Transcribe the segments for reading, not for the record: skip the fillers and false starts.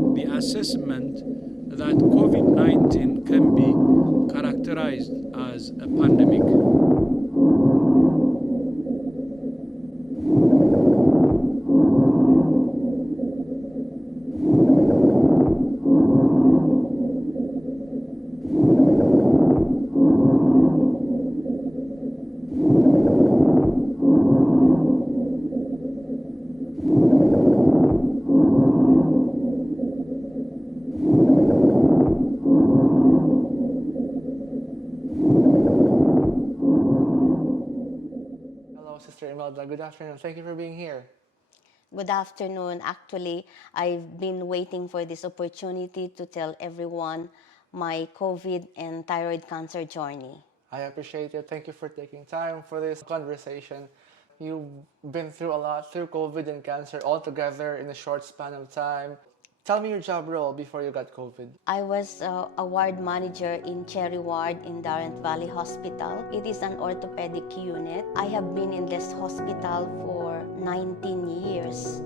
the assessment that COVID-19 can be characterized as a pandemic. Hello, Sister Imelda. Good afternoon. Thank you for being here. Good afternoon. Actually, I've been waiting for this opportunity to tell everyone my COVID and thyroid cancer journey. I appreciate it. Thank you for taking time for this conversation. You've been through a lot through COVID and cancer all together in a short span of time. Tell me your job role before you got COVID. I was a ward manager in Cherry Ward in Darent Valley Hospital. It is an orthopedic unit. I have been in this hospital for 19 years.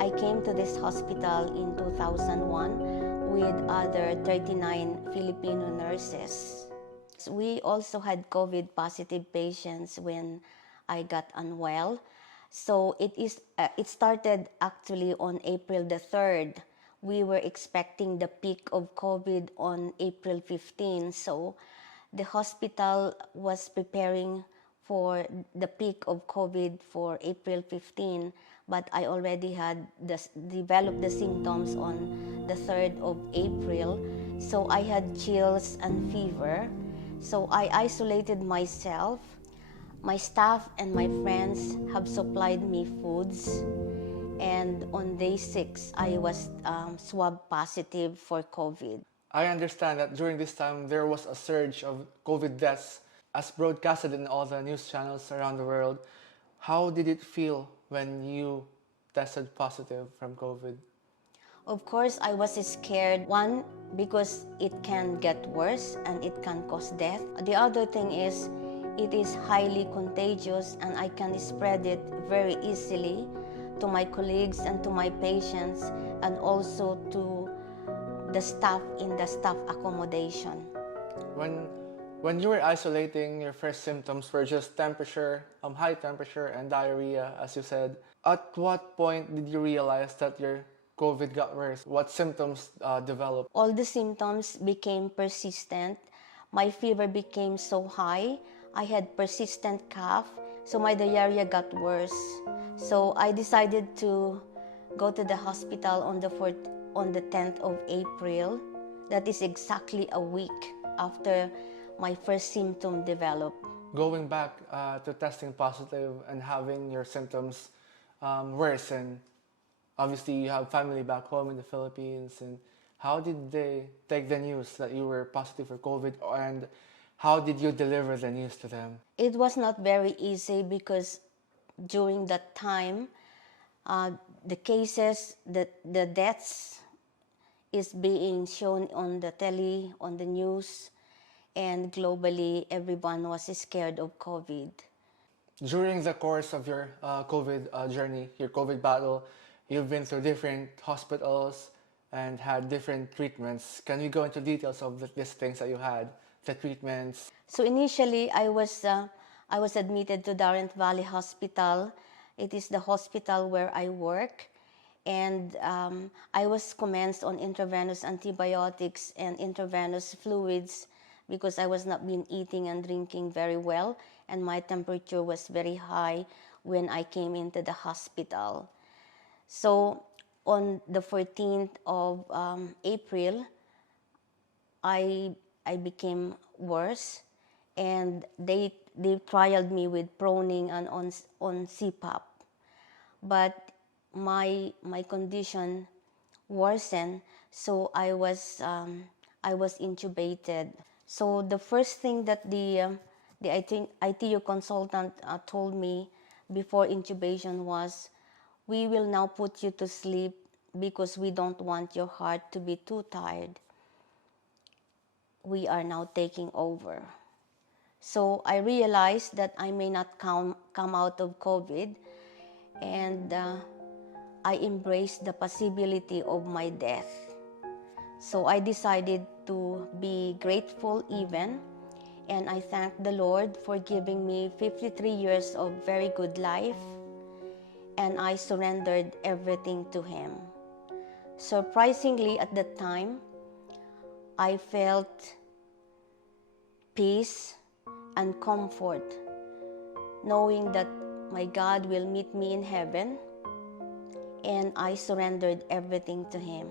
I came to this hospital in 2001 with other 39 Filipino nurses. We also had COVID positive patients when I got unwell. So it started actually on April the 3rd. We were expecting the peak of COVID on April 15. So the hospital was preparing for the peak of COVID for April 15, but I already had developed the symptoms on the 3rd of April. So I had chills and fever. So I isolated myself. My staff and my friends have supplied me foods. And on day 6, I was swab positive for COVID. I understand that during this time there was a surge of COVID deaths as broadcasted in all the news channels around the world. How did it feel when you tested positive from COVID? Of course, I was scared. One, because it can get worse and it can cause death. The other thing is, it is highly contagious and I can spread it very easily to my colleagues and to my patients and also to the staff in the staff accommodation. When you were isolating, your first symptoms were just temperature, high temperature and diarrhea, as you said. At what point did you realize that your COVID got worse? What symptoms developed? All the symptoms became persistent. My fever became so high. I had persistent cough, so my diarrhea got worse. So I decided to go to the hospital on the 10th of April. That is exactly a week after my first symptom developed. Going back to testing positive and having your symptoms worsen, obviously you have family back home in the Philippines, and how did they take the news that you were positive for COVID, and how did you deliver the news to them? It was not very easy because during that time, the cases, the deaths is being shown on the telly, on the news, and globally everyone was scared of COVID. During the course of your COVID journey, your COVID battle, you've been through different hospitals and had different treatments. Can you go into details of these things that you had, the treatments? So initially, I was admitted to Darent Valley Hospital. It is the hospital where I work, and I was commenced on intravenous antibiotics and intravenous fluids because I was not been eating and drinking very well, and my temperature was very high when I came into the hospital. So on the 14th of April, I became worse, and they trialed me with proning and on CPAP, but my condition worsened, so I was intubated. So the first thing that the ITU consultant told me before intubation was, we will now put you to sleep because we don't want your heart to be too tired. We are now taking over. So I realized that I may not come out of COVID, and I embraced the possibility of my death. So I decided to be grateful even, and I thank the Lord for giving me 53 years of very good life, and I surrendered everything to Him. Surprisingly, at that time, I felt peace and comfort, knowing that my God will meet me in heaven, and I surrendered everything to Him.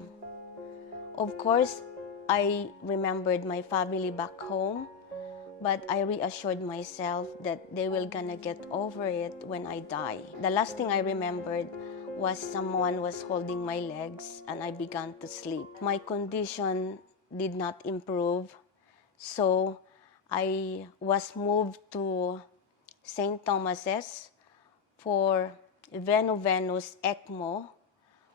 Of course, I remembered my family back home, but I reassured myself that they will gonna get over it when I die. The last thing I remembered was someone was holding my legs and I began to sleep. My condition did not improve, so I was moved to St. Thomas's for veno-venous ECMO,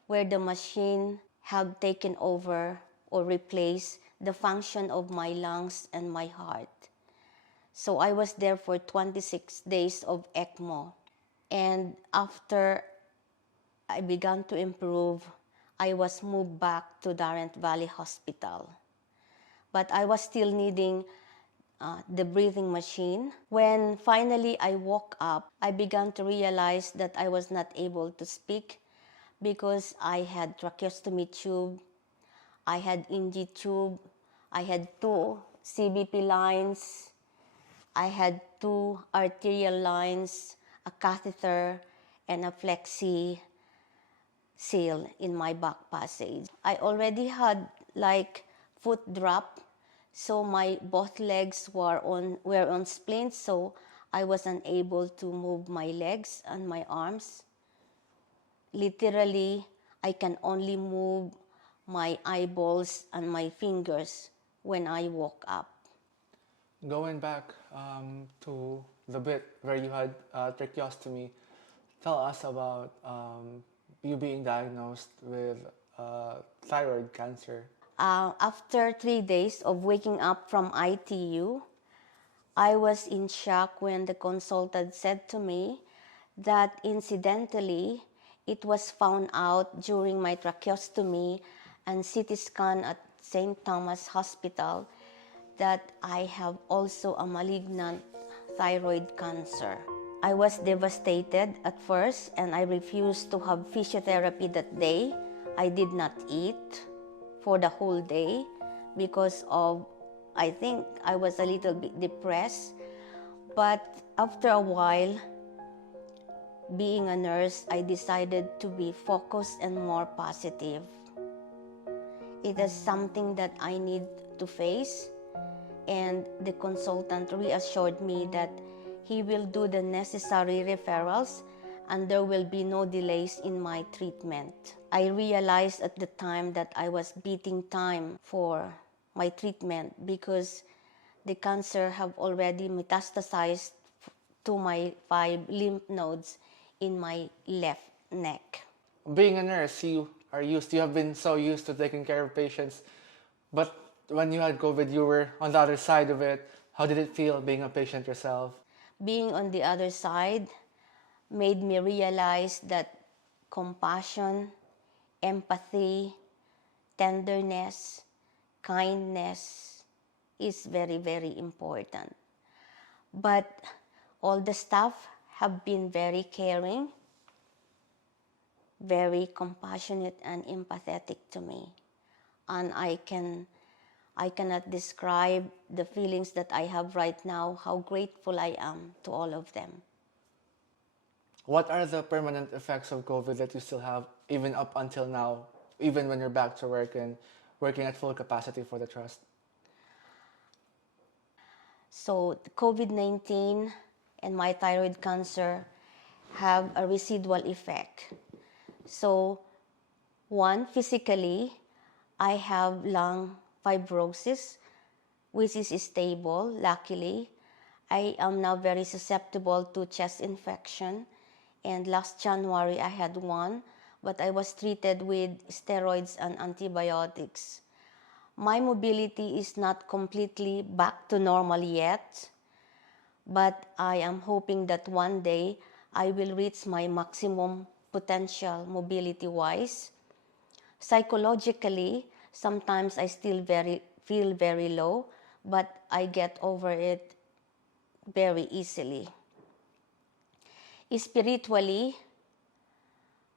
where the machine had taken over or replaced the function of my lungs and my heart. So I was there for 26 days of ECMO. And after I began to improve, I was moved back to Darent Valley Hospital. But I was still needing the breathing machine. When finally I woke up, I began to realize that I was not able to speak because I had tracheostomy tube, I had NG tube, I had 2 CBP lines, I had 2 arterial lines, a catheter, and a flexi seal in my back passage. I already had like foot drop, so my both legs were on splints, so I was unable to move my legs and my arms. Literally, I can only move my eyeballs and my fingers when I woke up. Going back to the bit where you had tracheostomy, tell us about you being diagnosed with thyroid cancer. After 3 days of waking up from ITU, I was in shock when the consultant said to me that incidentally, it was found out during my tracheostomy and CT scan at St. Thomas Hospital that I have also a malignant thyroid cancer. I was devastated at first and I refused to have physiotherapy that day. I did not eat for the whole day because of, I think I was a little bit depressed. But after a while, being a nurse, I decided to be focused and more positive. It is something that I need to face, and the consultant reassured me that he will do the necessary referrals and there will be no delays in my treatment. I realized at the time that I was beating time for my treatment because the cancer have already metastasized to my 5 lymph nodes in my left neck. Being a nurse, you have been so used to taking care of patients, but when you had COVID, you were on the other side of it. How did it feel being a patient yourself? Being on the other side made me realize that compassion, empathy, tenderness, kindness is very, very important. But all the staff have been very caring, very compassionate and empathetic to me. And I cannot describe the feelings that I have right now, how grateful I am to all of them. What are the permanent effects of COVID that you still have even up until now, even when you're back to work and working at full capacity for the trust? So COVID-19 and my thyroid cancer have a residual effect. So one, physically, I have lung fibrosis, which is stable, luckily. I am now very susceptible to chest infection, and last January I had one, but I was treated with steroids and antibiotics. My mobility is not completely back to normal yet, but I am hoping that one day I will reach my maximum potential mobility-wise. Psychologically, Sometimes I still feel very low, but I get over it very easily. Spiritually,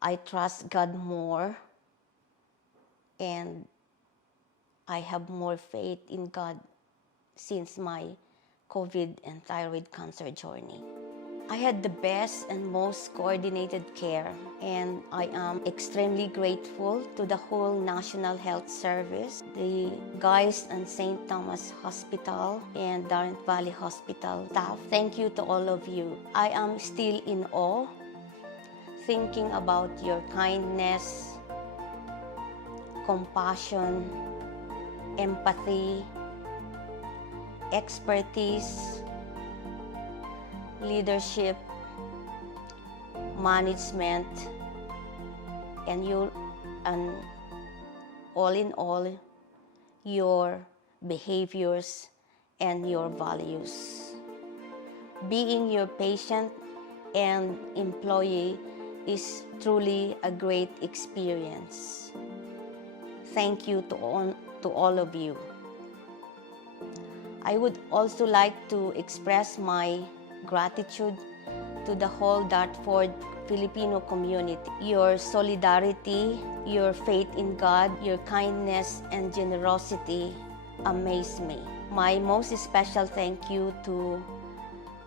I trust God more, and I have more faith in God since my COVID and thyroid cancer journey. I had the best and most coordinated care, and I am extremely grateful to the whole National Health Service, the Guy's and St. Thomas Hospital and Darren Valley Hospital staff. Thank you to all of you. I am still in awe thinking about your kindness, compassion, empathy, expertise, leadership, management, and all in all, your behaviors and your values. Being your patient and employee is truly a great experience. Thank you to all of you. I would also like to express my gratitude to the whole Dartford Filipino community. Your solidarity, your faith in God, your kindness and generosity amaze me. My most special thank you to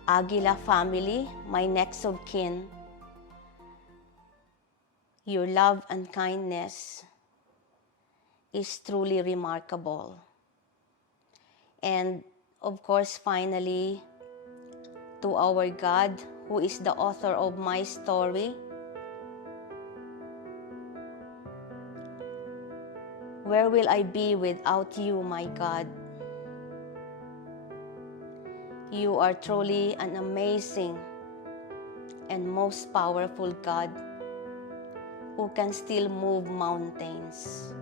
Aguila family, my next of kin. Your love and kindness is truly remarkable. And of course, finally, to our God, who is the author of my story, where will I be without you, my God? You are truly an amazing and most powerful God who can still move mountains.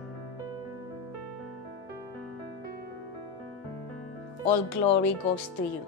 All glory goes to you.